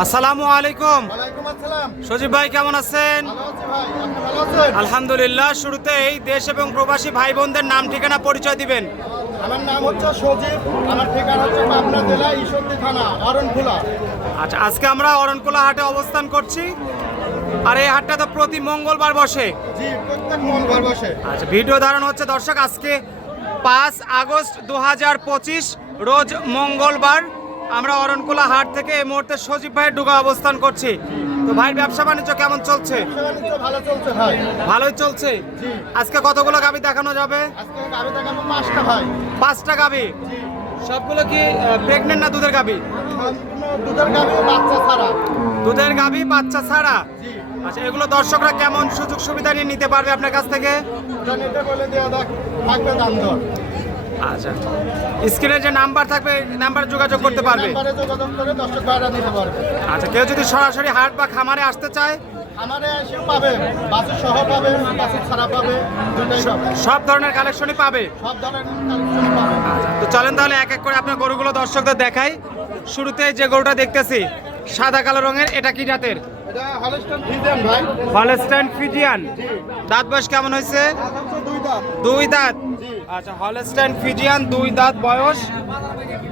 আসসালামু আলাইকুম। ওয়ালাইকুম আসসালাম। সজীব ভাই কেমন আছেন? ভালো আছি ভাই, আপনি ভালো আছেন? আলহামদুলিল্লাহ। শুরুতেই দেশ এবং প্রবাসী ভাই বোনদের নাম ঠিকানা পরিচয় দিবেন। আমার নাম হচ্ছে সজীব, আমার ঠিকানা হচ্ছে পাবনা জেলা ঈশ্বরদী থানা অরণখোলা। আচ্ছা, আজকে আমরা অরণকুলা হাটে অবস্থান করছি, আর এই হাটটা তো প্রতি মঙ্গলবার বসে। জি, প্রত্যেক মঙ্গলবার বসে। আচ্ছা, ভিডিও ধারণ হচ্ছে দর্শক আজকে 5 আগস্ট 2025 রোজ মঙ্গলবার। আমরা অরণকুলা হাট থেকে এই মুহূর্তে সজীব ভাইয়ের ঢুকা অবস্থান করছি। তো ভাই, ব্যবসা বাণিজ্য কেমন চলছে? ব্যবসা বাণিজ্য ভালো চলছে ভাই। ভালোই চলছে। জি। আজকে কতগুলো গাভী দেখানো যাবে? আজকে গাড়ি দেখাবো 5টা ভাই। 5টা গাভী। জি। সবগুলো কি প্রেগনেন্ট না দুধের গাভী? সম্পূর্ণ দুধের গাড়ি, বাচ্চা ছাড়া। দুধের গাভী বাচ্চা ছাড়া। জি। আচ্ছা, এগুলো দর্শকরা কেমন সুযোগ সুবিধা নিয়ে নিতে পারবে আপনার কাছ থেকে? এটা নিতে বলে দেওয়া থাকবে দাম দর। আচ্ছা, স্ক্রিনে যে নাম্বার থাকবে নাম্বার যোগাযোগ করতে পারবে। নাম্বারে যোগাযোগ করে দর্শক ভাইরা নিতে পারবে। আচ্ছা, কেউ যদি সরাসরি হাট বা খামারে আসতে চায় আমারে এসেও পাবে, বাসে সহ পাবে, বাসে ছাড়া পাবে, দুটাই পাবে। সব ধরনের কালেকশনই পাবে। সব ধরনের কালেকশন পাবে। আচ্ছা, তো চলেন তাহলে এক এক করে আপনার গরুগুলো দর্শকদের দেখাই। শুরুতে যে গরুটা দেখতেছি সাদা কালো রঙের, এটা কি জাতের? এটা হলস্টাইন ফ্রিজিয়ান ভাই। Holstein Friesian. দাঁত বয়স কেমন হয়েছে? দাম হচ্ছে 2 দাঁত। 2 দাঁত। জি। আচ্ছা, হলস্টাইন ফ্রিজিয়ান 2 দাঁত বয়স।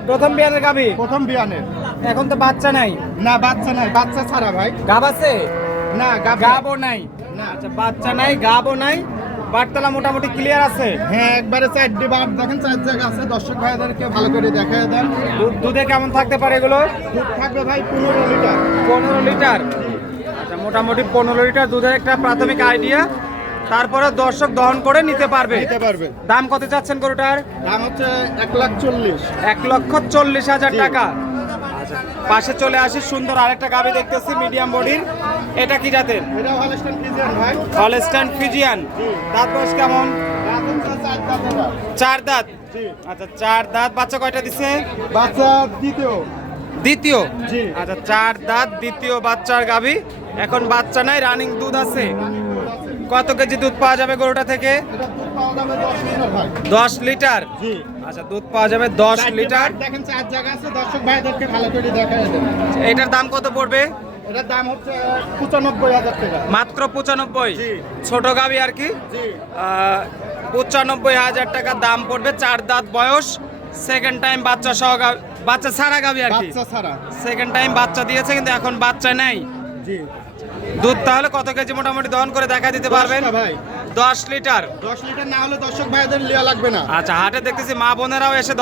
প্রথম বিয়ানের গাভী। প্রথম বিয়ানের। এখন তো বাচ্চা নাই। না, বাচ্চা নাই, বাচ্চা ছাড়া ভাই। গাব আছে? না, গাবও নাই। না। আচ্ছা, বাচ্চা নাই, গাবও নাই, বাটতলা মোটামুটি ক্লিয়ার আছে। হ্যাঁ, একবারে 4 বার দেখেন, 4 জায়গা আছে। দর্শক ভাইদেরকে ভালো করে দেখায় দেন। দুধে কেমন থাকতে পারে এগুলো? দুধ থাকবে ভাই 15 লিটার। 15 লিটার। আচ্ছা, মোটামুটি 15 লিটার দুধের একটা প্রাথমিক আইডিয়া। তারপরে দর্শক দহন করে নিতে পারবে। নিতে পারবে। দাম কত চাচ্ছেন গরুটার? দাম হচ্ছে 1,40,000। 1,40,000 জি। টাকা। আচ্ছা, পাশে চলে আসি, সুন্দর আরেকটা গাভী দেখতেছি মিডিয়াম বডির। এটা কি জাতের? এটা হলস্টাইন ফ্রিজিয়ান ভাই। Holstein Friesian. জি। দাঁত বয়স কেমন? দাম হচ্ছে 4 দাঁত এটা। 4 দাঁত। জি। আচ্ছা, 4 দাঁত। বাচ্চা কয়টা দিছে? বাচ্চা দ্বিতীয়। দ্বিতীয়। জি। আচ্ছা, 4 দাঁত দ্বিতীয় বাচ্চার গাভী। এখন বাচ্চা নাই, রানিং দুধ আছে। কত কেজি দুধ পাওয়া যাবে গরুটা থেকে? এটা দুধ পাওয়া যাবে 10 লিটার ভাই। 10 লিটার। জি। আচ্ছা, দুধ পাওয়া যাবে 10 লিটার। দেখেন 4 জায়গা আছে, দর্শক ভাইদেরকে ভালো করে দেখায় দেন। এটার দাম কত পড়বে? এটার দাম হচ্ছে 95,000 টাকা। মাত্র 95। জি। ছোট গাভী আর কি। জি। 95,000 টাকা দাম পড়বে। 4 দাঁত বয়স, সেকেন্ড টাইম বাচ্চা সহ বাচ্চা ছাড়া গাভী আর কি। বাচ্চা ছাড়া। সেকেন্ড টাইম বাচ্চা দিয়েছে, কিন্তু এখন বাচ্চা নাই। জি। দুধ তাহলে কত কেজি মোটামুটি দহন করে দেখা দিতে পারবেন? 10টা ভাই। 10 লিটার। 10 লিটার না হলে দর্শক ভাইদের লিয়া লাগবে না। আচ্ছা, হাটে দেখতেছি মা বোনেরাও এসে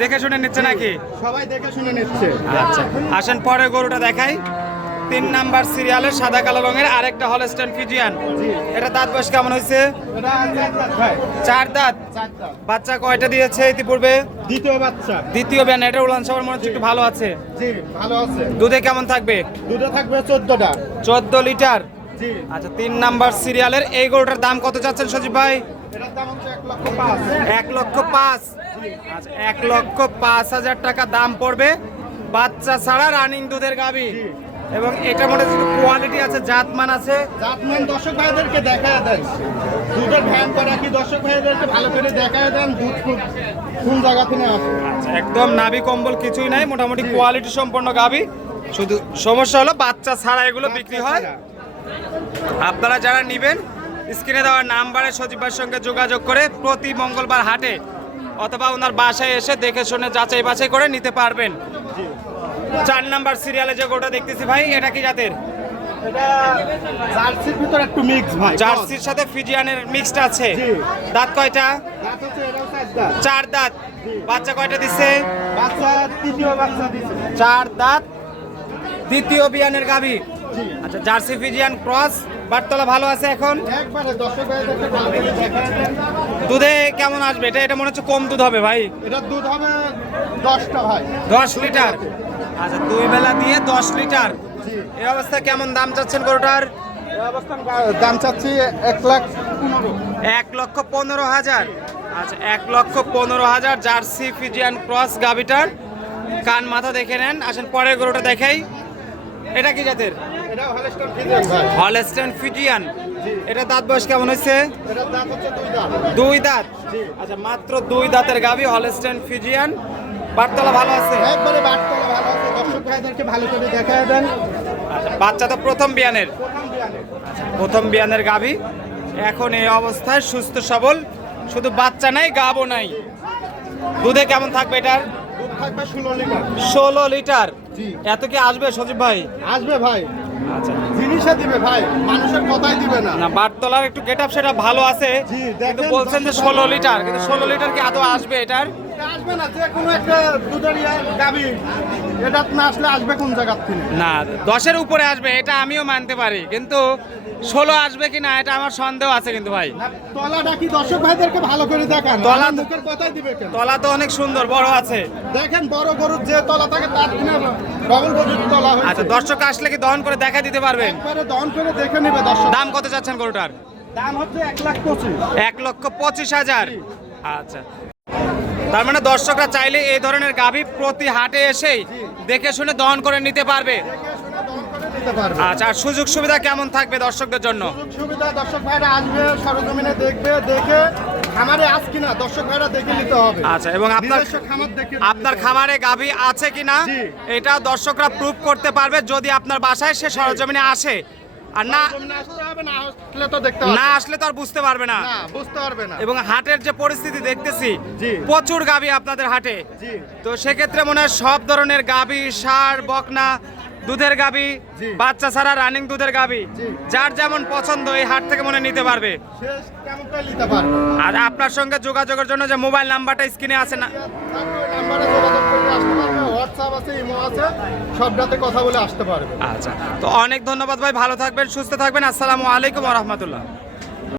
দেখে শুনে নিচ্ছে নাকি? সবাই দেখে শুনে নিচ্ছে। আচ্ছা, আসেন পরে গরুটা দেখাই। 3 নাম্বার সিরিয়ালের সাদা কালো রঙের আরেকটা হলস্টাইন ফ্রিজিয়ান। জি। এটা দাঁত বয়স কেমন হয়েছে? এটা 4 দাঁত ভাই। 4 দাঁত। 4 দাঁত। বাচ্চা কয়টা দিয়েছে ইতিপূর্বে? দ্বিতীয় বাচ্চা। দ্বিতীয় ব্যান। এটার উলান সবার মনে হচ্ছে একটু ভালো আছে। জি, ভালো আছে। দুধে কেমন থাকবে? দুটো থাকবে 14টা। 14 লিটার। জি। আচ্ছা, 3 নাম্বার সিরিয়ালের এই গরুটার দাম কত চাচ্ছেন সজীব ভাই? এটার দাম হচ্ছে 1,05,000। 1,05,000। আচ্ছা, 1,05,000 টাকা দাম পড়বে। বাচ্চা ছাড়া রানিং দুধের গাভী। জি। এবং এটা মনে হচ্ছে কোয়ালিটি আছে, জাতমান আছে। জাতমান দর্শক ভাইদেরকে দেখায় দেন। দুধের ভ্যান করা কি দর্শক ভাইদেরকে ভালো করে দেখায় দেন। দুধ কোন জায়গা থেকে আসে। আচ্ছা, একদম নাভি কম্বল কিছুই নাই, মোটামুটি কোয়ালিটি সম্পন্ন গাভী। শুধু সমস্যা হলো বাচ্চা ছাড়া এগুলো বিক্রি হয়। আপনারা যারা নেবেন স্ক্রিনে দেওয়া নাম্বারে সজীব ভাইয়ের সঙ্গে যোগাযোগ করে প্রতি মঙ্গলবার হাটে অথবা ওনার বাসায় এসে দেখে শুনে যাচাই বাছাই করে নিতে পারবেন। 4 নাম্বার সিরিয়ালে যে গরুটা দেখতেছি ভাই, এটা কি জাতের? এটা জার্সির ভিতর একটু মিক্স ভাই। জার্সির সাথে ফ্রিজিয়ানের মিক্সড আছে। জি। দাঁত কয়টা? দাঁত হচ্ছে এটাও 4 দাঁত। 4 দাঁত। বাচ্চা কয়টা দিচ্ছে? বাচ্চা তৃতীয় বাচ্চা দিছে। 4 দাঁত দ্বিতীয় বিয়ানের গাভী। জি। আচ্ছা, জার্সি ফ্রিজিয়ান ক্রস। বাটতলা ভালো আছে এখন। একবারে দর্শক ভাইদেরকে ভালো করে দেখায় দেন। দুধে কেমন আসবে? এটা মনে হচ্ছে কম দুধ হবে ভাই। এটার দুধ হবে 10টা ভাই। 10 লিটার। আচ্ছা, 2 বেলা দিয়ে 10 লিটার। জি। এই অবস্থায় কেমন দাম চাচ্ছেন গরুটার? এই অবস্থান দাম চাচ্ছি 1,15,000। 1,15,000। আচ্ছা, 1,15,000 জার্সি ফ্রিজিয়ান ক্রস গাভিটার কান মাথা দেখে নেন। আসেন পরের গরুটা দেখাই। এটা কি জাতের? এটাও হলস্টাইন ফ্রিজিয়ান ভাই। Holstein Friesian. এটা দাঁত বয়স কেমন হয়েছে? এটার দাম হচ্ছে 2 দাঁত। 2 দাঁত। জি। আচ্ছা, মাত্র 2 দাঁতের গাভী হলস্টাইন ফ্রিজিয়ান। বাটতলা ভালো আছে। একবারে বাটতলা ভালো আছে, দর্শক দর্শক ভাইদেরকে ভালো করে দেখায় দেন। আচ্ছা, বাচ্চা তো প্রথম বিয়ানের, প্রথম বিয়ানে প্রথম বিয়ানের গাভী এখন এই অবস্থায় সুস্থ সবল, শুধু বাচ্চা নাই গাবও নাই। দুধে কেমন থাকবে এটার? দুধ থাকবে 16 লিটার। 16 লিটার। জি। এত কি আসবে সজীব ভাই? আসবে ভাই, আচ্ছা, জিনিসে দিবে ভাই, মানুষের কথাই দিবে না। না বাটতলার একটু গেট আপ সেটা ভালো আছে, জি, কিন্তু দেখেন, বলছেন যে 16 লিটার, কিন্তু 16 লিটার কি আদৌ আসবে এটার? এটা আসবে না, যে কোনো একটা দুধের গাবি এটা না আসলে আসবে কোন জায়গার থেকে? না 10-এর উপরে আসবে এটা আমিও মানতে পারি, কিন্তু 16 আসবে কি না এটা আমার সন্দেহ আছে কিন্তু ভাই। না, তলাটা কি দর্শক ভাইদেরকে ভালো করে দেখান, তলা- আমার মুখের কথাই দিবে কেন? তলা তো অনেক সুন্দর বড় আছে। দেখেন বড় গরুর যে তলা থাকে তার কিনা ডবল গরুর তলা হয়েছে। আচ্ছা, দর্শক আসলে কি দহন করে দেখা দিতে পারবেন? একবারে দহন করে দেখে নেবে দর্শক। দাম কত চাচ্ছেন গরুটার? দাম হচ্ছে 1,25,000। 1,25,000। আচ্ছা, তার মানে দর্শকরা চাইলে এই ধরনের গাভী প্রতি হাটে এসেই দেখে শুনে দহন করে নিতে পারবে। দেখে শুনে দহন করে নিতে পারবে। আচ্ছা, আর সুযোগ সুবিধা কেমন থাকবে দর্শকদের জন্য? সুযোগ সুবিধা দর্শক ভাইরা আসবে, সরজমিনে দেখবে, দেখে খামারে আস কিনা দর্শক ভাইরা দেখে নিতে হবে। আচ্ছা, এবং আপনার নিজস্ব খামার দেখে আপনার নিতে হবে। খামারে গাভী আছে কিনা জি। এটা দর্শকরা প্রুভ করতে পারবে যদি আপনার বাসায় সে সরজমিনে আসে, আর না সরজমিনে আসতে হবে, না আসলে তো দেখতে হবে না আসলে তো আর বুঝতে পারবে না। না, বুঝতে পারবে না। এবং হাটের যে পরিস্থিতি দেখতেছি জি। প্রচুর গাভী আপনাদের হাটে, জি। তো সেক্ষেত্রে মনে হয় সব ধরনের গাভী, ষাঁড়, বকনা, দুধের গাভী, জি। বাচ্চা ছাড়া রানিং দুধের গাভী, জি। যার যেমন পছন্দ এই হাট থেকে মনে হয় নিতে পারবে। শেষ কেমন করে নিতে পারবে? আর আপনার সঙ্গে যোগাযোগের জন্য যে মোবাইল নাম্বারটা স্ক্রিনে আছে না, থাকবে, ওই নাম্বারে যোগাযোগ করে আসতে পারবে, হোয়াটসঅ্যাপ আছে, ইমো আছে, সবটাতে কথা বলে আসতে পারবে। আচ্ছা, তো অনেক ধন্যবাদ ভাই, ভালো থাকবেন, সুস্থ থাকবেন, আসসালামু আলাইকুম ওয়া রাহমাতুল্লাহ।